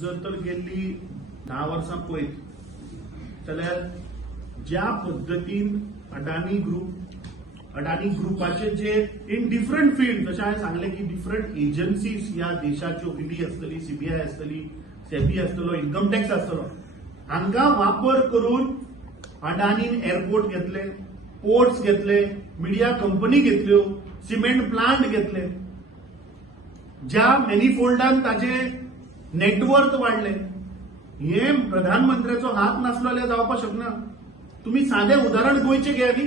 जर तर गेल्ली 10 वर्सां पळयत जाल्यार ज्या पद्दतीन अडानी ग्रुपाचे जे इन डिफरंट फील्ड, जशें हांवें सांगलें की डिफरंट एजन्सीज ह्या देशाच्यो ईडी आसतली, सीबीआय आसतली, सेबी आसतलो, इन्कम टॅक्स आसतलो, हांकां वापर करून अडानीन एअरपोर्ट घेतले, पोर्ट्स घेतले, मिडिया कंपनी घेतल्यो, सिमेंट प्लांट घेतले, ज्या मॅनिफोल्डान ताजे नेटवर्थ वाडले. हे प्रधानमंत्र्याचो हात नासलो जाल्यार जावपाक शकना. तुम्ही साधे उदाहरण गोंयचे घ्या न्ही.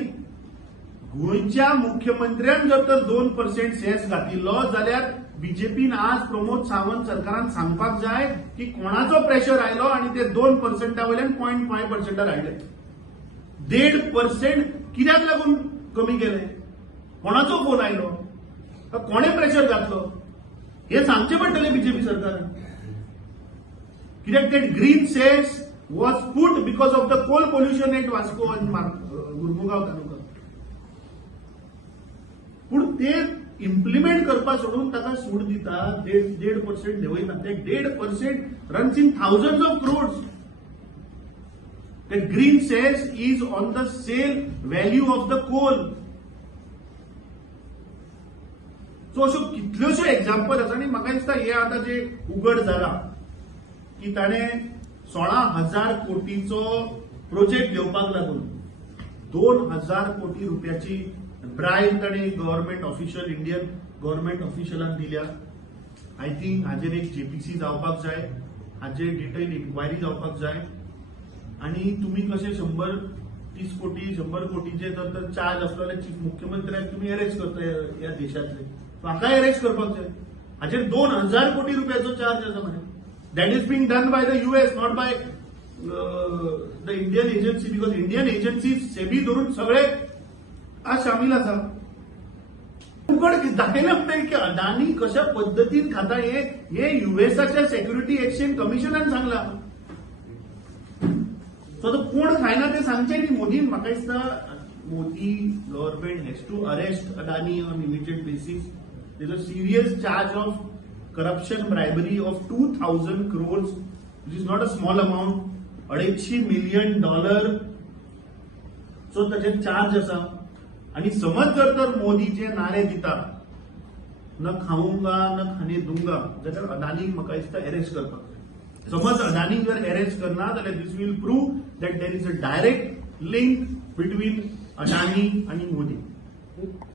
गोंयच्या मुख्यमंत्र्यान जर तर 2% सेस घातिल्लो जाल्यार बीजेपीन आज प्रमोद सावंत सरकारान सांगपाक जाय की कोणाचो प्रेशर आयलो आणि ते 2% वयल्यान 0.5% हाडले. 1.5% कित्याक लागून कमी केले? कोणाचो फोन आयलो? कोणे प्रेशर घातलो? हे सांगचे पडटले बीजेपी सरकारान. कित्याक ते green cess was put because of the coal pollution at Vasco and Murmugaon तालुका. पूण ते इम्प्लिमेंट करपाक सोडून ताका सूट दिता, 1.5% देंवयना. ते 1.5% runs in thousands of crores. The green cess is on the sale value of the coal. So अश्यो कितल्योश्यो example आसा. आनी म्हाका दिसता हे आतां जे उघड जाला की ताणें 16,000 कोटीचो प्रोजेक्ट घेवपाक लागून 2,000 कोटी रुपयाची ब्रायब ताणें गव्हर्नमेंट ऑफिशियल, इंडियन गव्हर्नमेंट ऑफिशियलांक दिल्या. आय थिंक हाजेर एक जेपीसी जावपाक जाय, हाजेर डिटेल इन्क्वायरी जावपाक जाय. आणि तुम्ही कशे 130 कोटी 100 कोटीचे जर तर चार्ज आसलो जाल्यार चीफ मुख्यमंत्र्याक तुम्ही अरेस्ट करता ह्या देशातले. म्हाकाय अरेस्ट करपाक जाय. हाजेर 2,000 कोटी रुपयाचो चार्ज आसा म्हणे. That is being done by the US, not by the Indian agency, because Indian agencies SEBI धरून सगळे आज शामिल आसा. उघड दाखयलें म्हणटा की अडानी कशा पद्दतीन खाता हे युएसच्या सेक्युरिटी एक्सचेंज कमिशनान सांगला. सो तो कोण खायना ते सांगचे न्ही मोदीन. म्हाका दिसता Modi government has to arrest Adani on immediate basis. There is a serious charge of corruption, bribery of 2,000 crores, which is not a small amount. $250 million. So ताचे चार्ज आसा. आणि समज जर तर मोदी जे नारे दिता न खाऊंगा न खाने दूंगा, जाल्यार अडानीक म्हाका दिसता अरेस्ट करपाक जाय. समज अडानीक जर अरेस्ट करना जाल्यार this will prove that there is a direct link between Adani आणि मोदी.